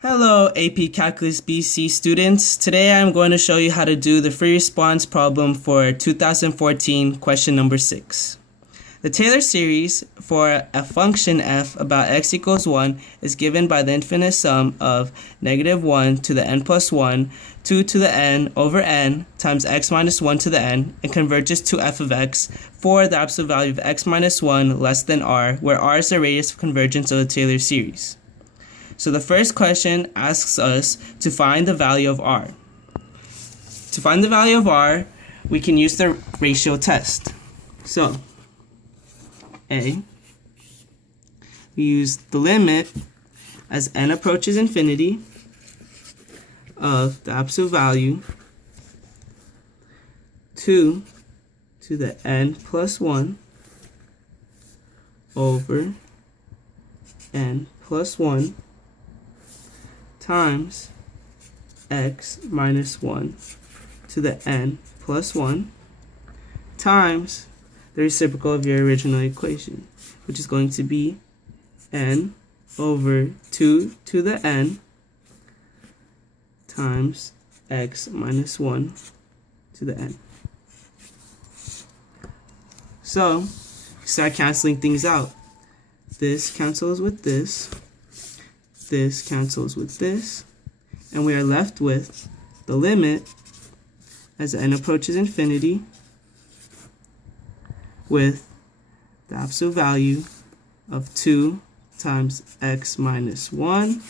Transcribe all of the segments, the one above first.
Hello, AP Calculus BC students. Today I'm going to show you how to do the free response problem for 2014 question number 6. The Taylor series for a function f about x equals 1 is given by the infinite sum of -1 to the n plus 1, 2 to the n over n times x minus 1 to the n, and converges to f of x for the absolute value of x minus 1 less than r, where r is the radius of convergence of the Taylor series. So the first question asks us to find the value of r. To find the value of r, we can use the ratio test. So, A, we use the limit as n approaches infinity of the absolute value 2 to the n plus 1 over n plus 1 times x minus 1 to the n plus 1 times the reciprocal of your original equation, which is going to be n over 2 to the n times x minus 1 to the n. So, start canceling things out. This cancels with this cancels with this, and we are left with the limit as n approaches infinity with the absolute value of 2 times x minus 1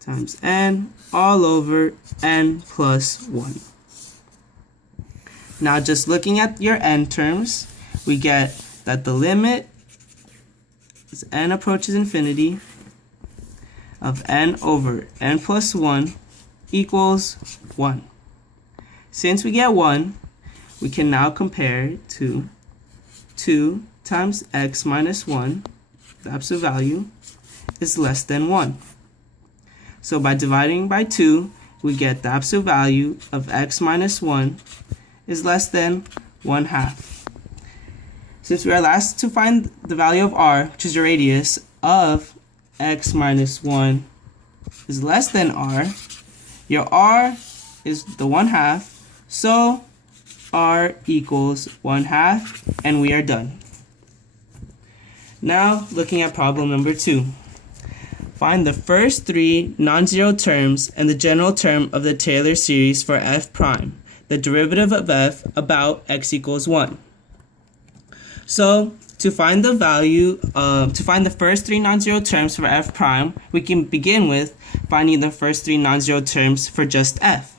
times n all over n plus 1. Now, just looking at your n terms, we get that the limit as n approaches infinity of n over n plus 1 equals 1. Since we get 1, we can now compare to 2 times x minus 1, the absolute value, is less than 1. So by dividing by 2, we get the absolute value of x minus 1 is less than 1/2. Since we are asked to find the value of r, which is the radius of x minus 1 is less than r, your r is the 1/2, so r equals 1/2, and we are done. Now, looking at problem number 2. Find the first 3 non-zero terms and the general term of the Taylor series for f prime, the derivative of f about x equals 1. So, to find the value, to find the first 3 non-zero terms for f prime, we can begin with finding the first 3 non-zero terms for just f.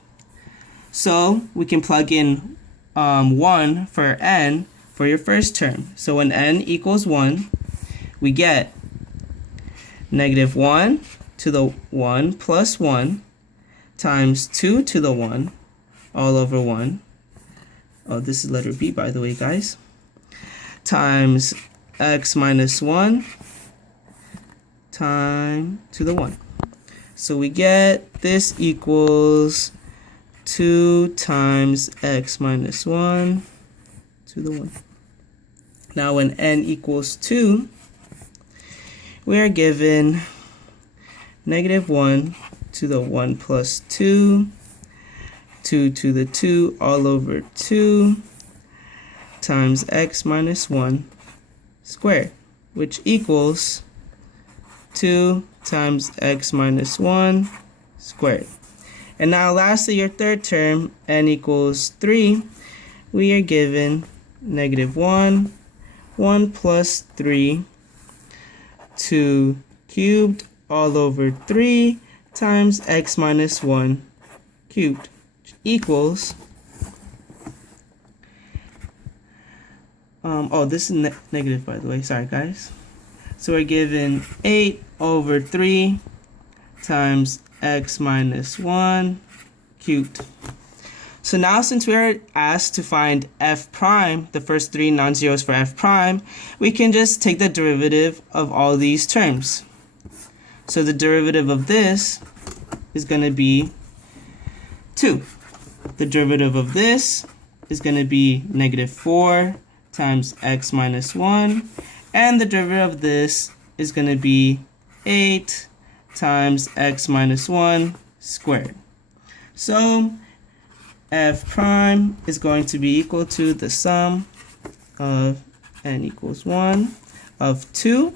So we can plug in 1 for n for your first term. So when n equals 1, we get -1 to the 1 plus 1 times 2 to the 1 all over 1. Oh, this is letter B, by the way, guys. Times x minus 1 time to the 1. So we get this equals 2 times x minus 1 to the 1. Now when n equals 2, we are given -1 to the 1 plus 2, 2 to the 2 all over 2, times x minus 1 squared, which equals 2 times x minus 1 squared. And now lastly, your third term, n equals 3, we are given -1, 1 plus 3, 2 cubed all over 3 times x minus 1 cubed, which equals this is negative, by the way. Sorry, guys. So we're given 8 over 3 times x minus 1 cubed. So now, since we are asked to find f prime, the first 3 non-zeros for f prime, we can just take the derivative of all these terms. So the derivative of this is going to be 2. The derivative of this is going to be -4 times x minus 1, and the derivative of this is going to be 8 times x minus 1 squared. So f prime is going to be equal to the sum of n equals 1 of 2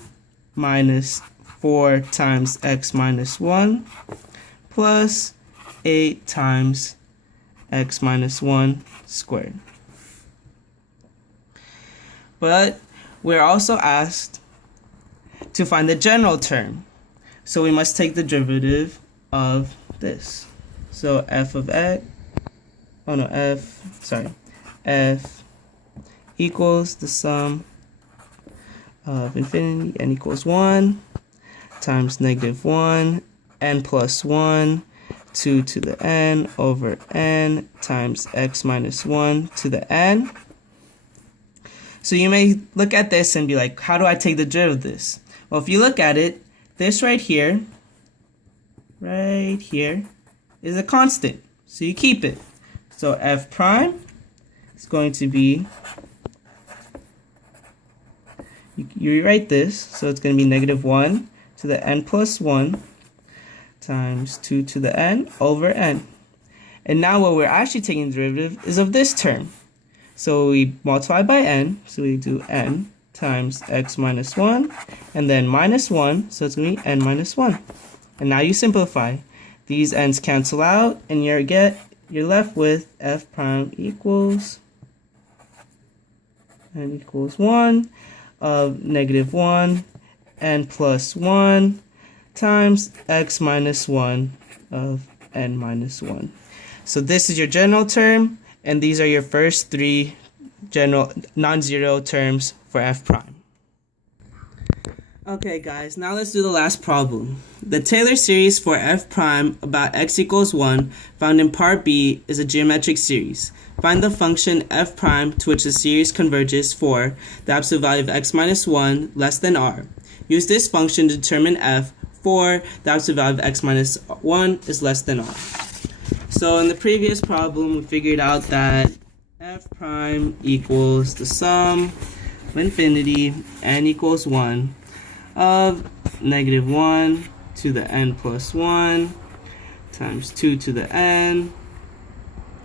minus 4 times x minus 1 plus 8 times x minus 1 squared. But we're also asked to find the general term. So we must take the derivative of this. So f equals the sum of infinity n equals 1 times negative 1 n plus 1 2 to the n over n times x minus 1 to the n. So you may look at this and be like, how do I take the derivative of this? Well, if you look at it, this right here is a constant. So you keep it. So f prime is going to be, you rewrite this, so it's going to be negative 1 to the n plus 1 times 2 to the n over n. And now what we're actually taking the derivative is of this term. So we multiply by n, so we do n times x minus 1, and then minus 1, so it's going to be n minus 1. And now you simplify. These n's cancel out, and you're left with f prime equals n equals 1 of negative 1 n plus 1 times x minus 1 of n minus 1. So this is your general term, and these are your first three general non-zero terms for f prime. Okay guys, now let's do the last problem. The Taylor series for f prime about x equals 1 found in part B is a geometric series. Find the function f prime to which the series converges for the absolute value of x minus 1 less than r. Use this function to determine f for the absolute value of x minus 1 is less than r. So in the previous problem, we figured out that f prime equals the sum of infinity n equals 1 of negative 1 to the n plus 1 times 2 to the n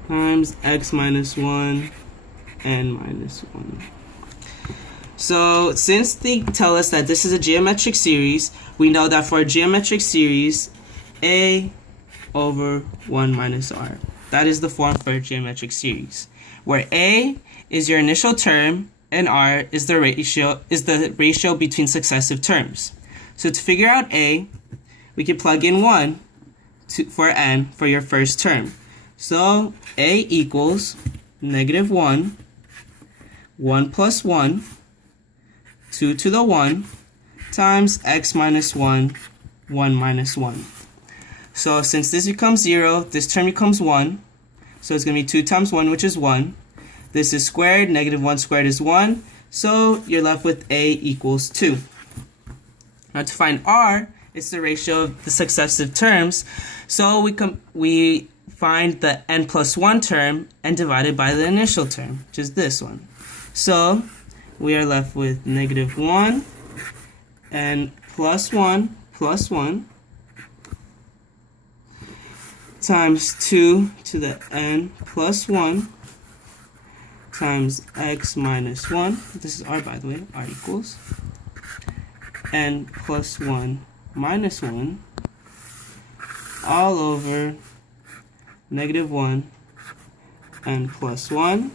times x minus 1 n minus 1. So since they tell us that this is a geometric series, we know that for a geometric series, a over 1 minus r. That is the form for a geometric series, where a is your initial term and r is the ratio between successive terms. So to figure out a, we can plug in 1 for n for your first term. So a equals negative 1, 1 plus 1, 2 to the 1, times x minus 1, 1 minus 1. So since this becomes 0, this term becomes 1. So it's going to be 2 times 1, which is 1. This is squared. Negative 1 squared is 1. So you're left with a equals 2. Now to find r, it's the ratio of the successive terms. So we find the n plus 1 term and divide it by the initial term, which is this one. So we are left with negative 1 and plus 1 times 2 to the n plus 1 times x minus 1. This is r, by the way. R equals n plus 1 minus 1 all over negative 1 n plus 1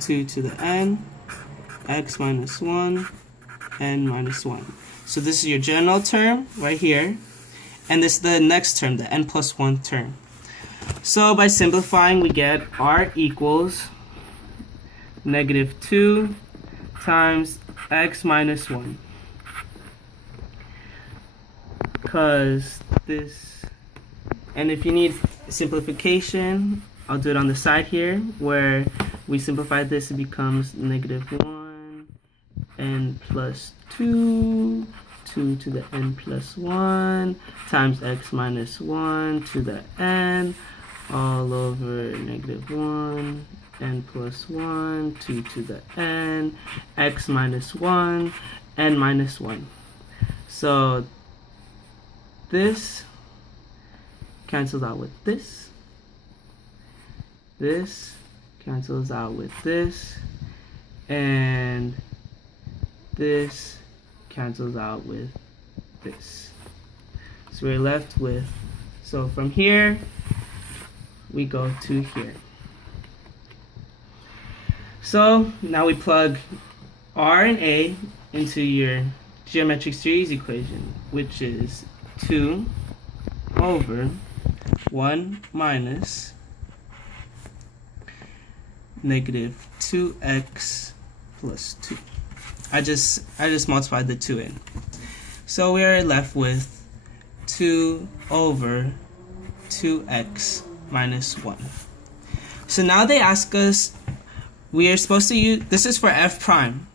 2 to the n x minus 1 n minus 1. So this is your general term right here, and this is the next term, the n plus 1 term. So by simplifying, we get r equals negative 2 times x minus 1. Because this, and if you need simplification, I'll do it on the side here, where we simplify this, it becomes negative 1 n plus 2, 2 to the n plus 1 times x minus 1 to the n all over negative 1 n plus 1 2 to the n x minus 1 n minus 1. So this cancels out with this. This cancels out with this. And this cancels out with this. So we're left with, so from here, we go to here. So now we plug R and A into your geometric series equation, which is 2 over 1 minus negative 2x plus 2. I just multiplied the 2 in. So we are left with 2 over 2x minus 1. So now they ask us, we are supposed to use, this is for f prime.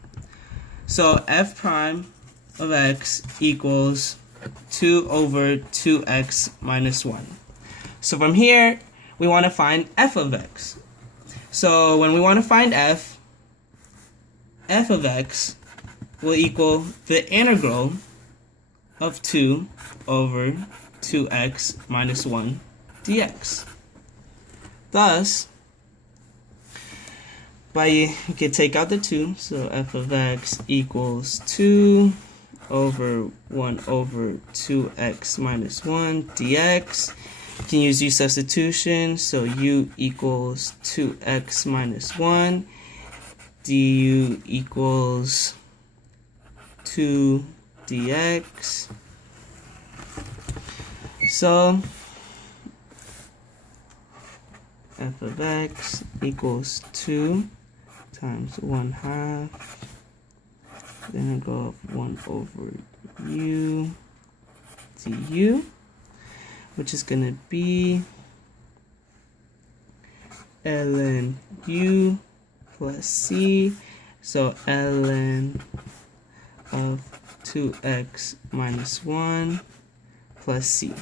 So f prime of x equals 2 over 2x minus 1. So from here, we want to find f of x. So when we want to find f of x will equal the integral of 2 over 2x minus 1 dx. Thus, you can take out the 2, so f of x equals 2 over 1 over 2x minus 1 dx. You can use u substitution, so u equals 2x minus 1, du equals 2 dx. So f of x equals 2 times 1/2 the integral of 1 over u du, which is going to be ln u plus c, so ln of 2x minus 1 plus c.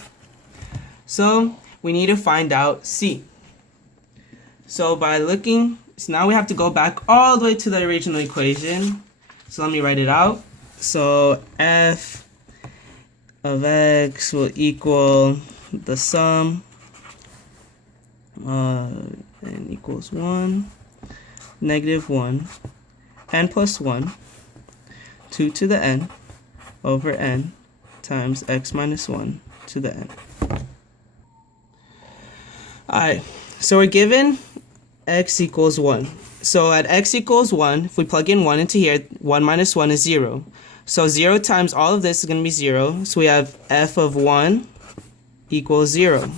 So we need to find out c. So by looking, so now we have to go back all the way to the original equation. So let me write it out. So f of x will equal the sum n equals 1, negative 1, n plus 1, 2 to the n over n times x minus 1 to the n. Alright, so we're given x equals 1. So at x equals 1, if we plug in 1 into here, 1 minus 1 is 0. So 0 times all of this is going to be 0. So we have f of 1 equals 0.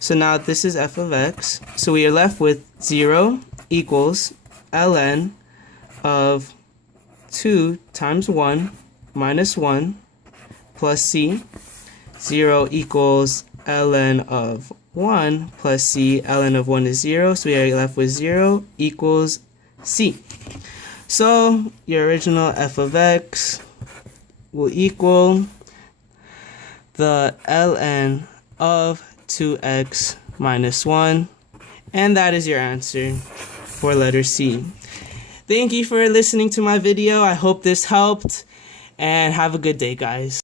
So now this is f of x. So we are left with 0 equals ln of 2 times 1 minus 1 plus c. 0 equals ln of 1 plus c. Ln of 1 is 0, so we are left with 0 equals c. So your original f of x will equal the ln of 2x minus 1, and that is your answer for letter C. Thank you for listening to my video. I hope this helped, and have a good day, guys.